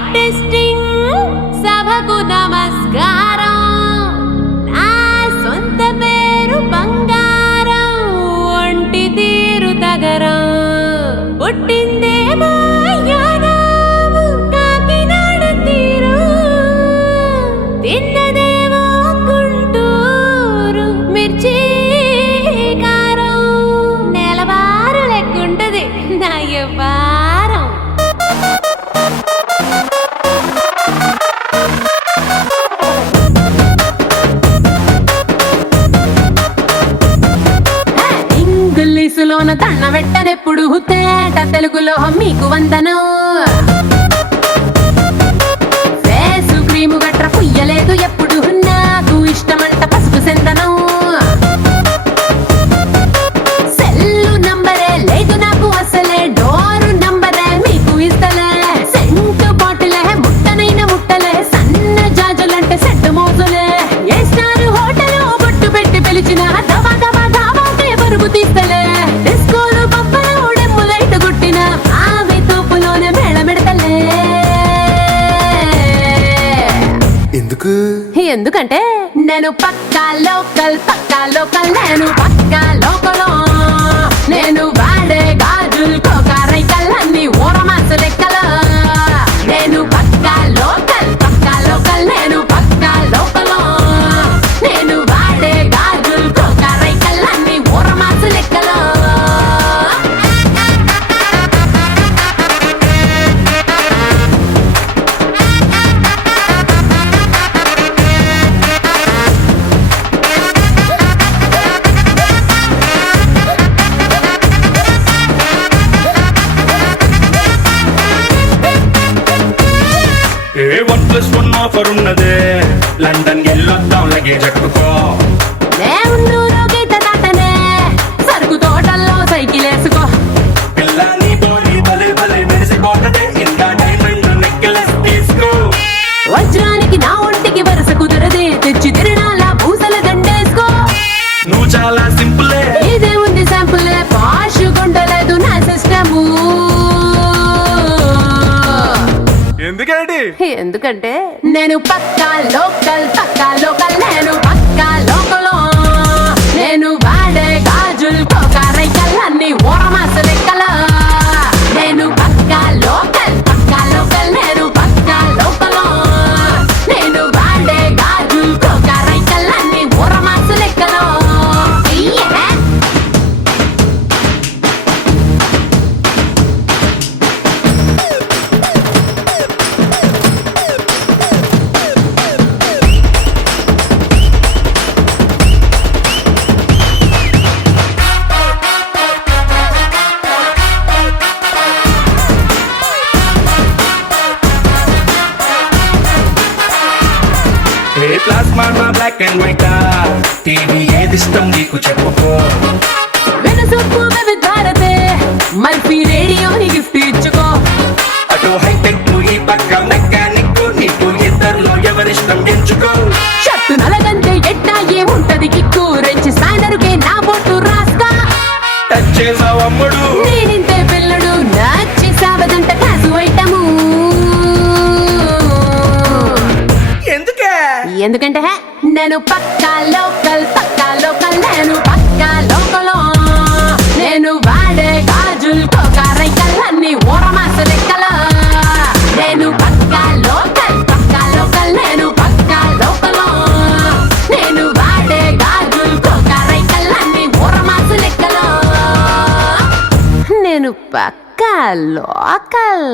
mic testing సభకు నమస్కారం నా సొంత పేరు బంగారం ఒంటి తీరు తగరం పుట్టిందేమో యానాము కాకినాడ తీరు తిన్నదేమో గుంటూరు మిర్చి కారం నెలవారు లెక్కుంటది నా యవ్వారం ఇంగ్లీషులోన తన్న వెట్టనెప్పుడు తేట తెలుగులో మీకు వందనం ఫేసు క్రీము గట్ర పుయ్యలేదు ఎప్పుడు నాకు ఇష్టమంట పసుపు సెందనం సెల్లు నంబరే లేదు నాకు అసలే డోరు నంబరే మీకు ఇస్తలే సెంటు బాటిలే ముట్టనైన ముట్టలే సన్న జాజులంటే సెట్టు మోజులే ఏ స్టార్ హోటల్ బొట్టు పెట్టి పిలిచిన దవా దవా దావాకే బరువు తీస్తలే డిస్కోలు పప్పలు డెమ్ము లైట్ గుట్టిన ఆమె తోపులోనే మేళమెడతలే ఎందుకంటే నేను పక్కా లోకల్ నేను పక్కా లోకలో నేను వాడే గాజులు కోకారైకల్ అన్ని ఊరమాస లెక్కలో నేను పక్కా లోకల్ నేను పక్కా లోకలో నేను వాడే గాజులు కోకారైకల్ అన్ని ఊరమాస లెక్కలో ఏ 1+1 ఆఫర్ ఉన్నదే లండన్ ఎల్లొద్దాం లగేజ్ అట్టుకో నేనున్నూరు గీత దాటనే సరుకు తోటల్లో సైకిల్ వేసుకో పిల్ల నీ బాడీ భలే భలే మెరిసిపోతదే ఇంకా డైమండ్ నెక్లెస్ తీసుకో వజ్రానికి నా ఒంటికి వరుస కుదరదే తెచ్చి తిరణాల పూసల దండేసుకో నువ్వు చాలా సింపులే ఇదే ఉంది శాంపులే పాష్ కొండలేదు నా సిస్టము ఎందుకంటే నేను పక్కా లోకల్ నేను పక్కా లోకలో నేను వాడే గాజులు కోకారైకల్ అన్ని ఊరమాస లెక్కల నేను పక్కా లోకల్ నేను పక్కా లోకలో నేను వాడే గాజులు కోకారైకల్ అన్ని ఊరమాస లెక్కలో ఏ plasma black and white TV ఏది ఇష్టం నీకు చెప్పుకో వెనసొప్పు భారతే మల్పి రేడియోని గిఫ్ట్ ఇచ్చుకో అటు హైటెక్ ఈ పక్క మెకానిక్ నీకు ఇద్దరులో ఎవరిష్టం ఎంచుకో షర్టు నలగంటే ఎట్టా ఏముంటది కిక్కు రెంచి స్పానరుకే నా బొట్టు రాస్తా టచ్ చేసావు అమ్ముడు నేనింతే పిల్లడు నచ్చి సావదంట కాసు ఐటము ఎందుకంటే నేను పక్కా లోకల్ నేను పక్కా లోకలో నేను వాడే గాజులు కోకారైకల్ అన్ని ఊరమాస లెక్కలో నేను పక్కా లోకల్ నేను పక్కా లోకలో నేను వాడే గాజులు కోకారైకల్ అన్ని ఊరమాస లెక్కలో నేను పక్కా లోకల్